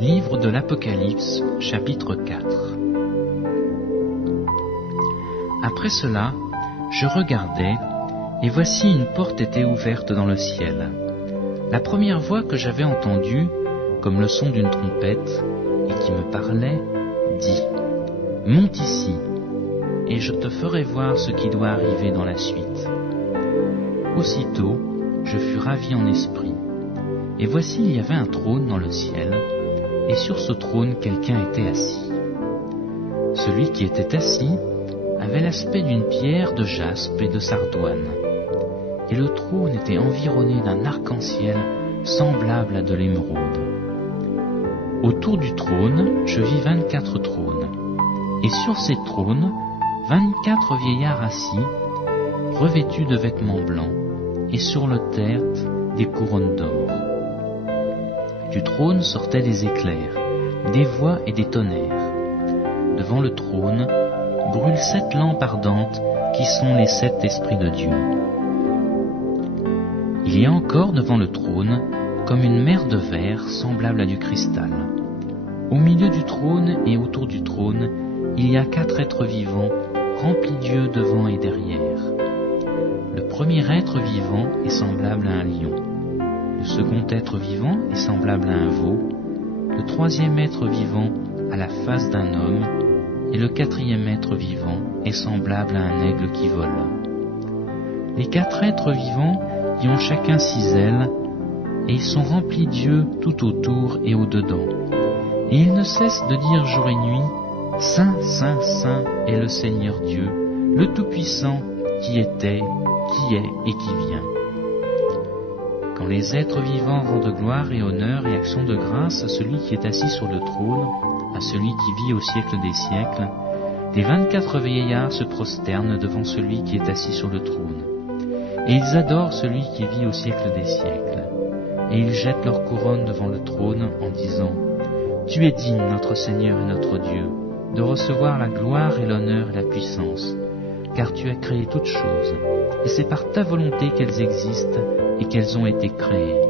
Livre de l'Apocalypse, chapitre 4. Après cela, je regardais, et voici une porte était ouverte dans le ciel. La première voix que j'avais entendue, comme le son d'une trompette, et qui me parlait, dit « Monte ici, et je te ferai voir ce qui doit arriver dans la suite. » Aussitôt, je fus ravi en esprit, et voici il y avait un trône dans le ciel, et sur ce trône quelqu'un était assis. Celui qui était assis avait l'aspect d'une pierre de jaspe et de sardoine, et le trône était environné d'un arc-en-ciel semblable à de l'émeraude. Autour du trône, je vis 24 trônes, et sur ces trônes, 24 vieillards assis, revêtus de vêtements blancs, et sur leur tête des couronnes d'or. Du trône sortaient des éclairs, des voix et des tonnerres. Devant le trône brûlent 7 lampes ardentes qui sont les 7 esprits de Dieu. Il y a encore devant le trône comme une mer de verre semblable à du cristal. Au milieu du trône et autour du trône, il y a 4 êtres vivants remplis d'yeux devant et derrière. Le premier être vivant est semblable à un lion. Le second être vivant est semblable à un veau, le troisième être vivant à la face d'un homme, et le quatrième être vivant est semblable à un aigle qui vole. Les 4 êtres vivants y ont chacun 6 ailes, et ils sont remplis d'yeux tout autour et au-dedans. Et ils ne cessent de dire jour et nuit, « Saint, Saint, Saint est le Seigneur Dieu, le Tout-Puissant, qui était, qui est et qui vient. » Quand les êtres vivants rendent gloire et honneur et action de grâce à celui qui est assis sur le trône, à celui qui vit au siècle des siècles, les 24 vieillards se prosternent devant celui qui est assis sur le trône. Et ils adorent celui qui vit au siècle des siècles. Et ils jettent leur couronne devant le trône en disant « Tu es digne, notre Seigneur et notre Dieu, de recevoir la gloire et l'honneur et la puissance, car tu as créé toutes choses, et c'est par ta volonté qu'elles existent et qu'elles ont été créées.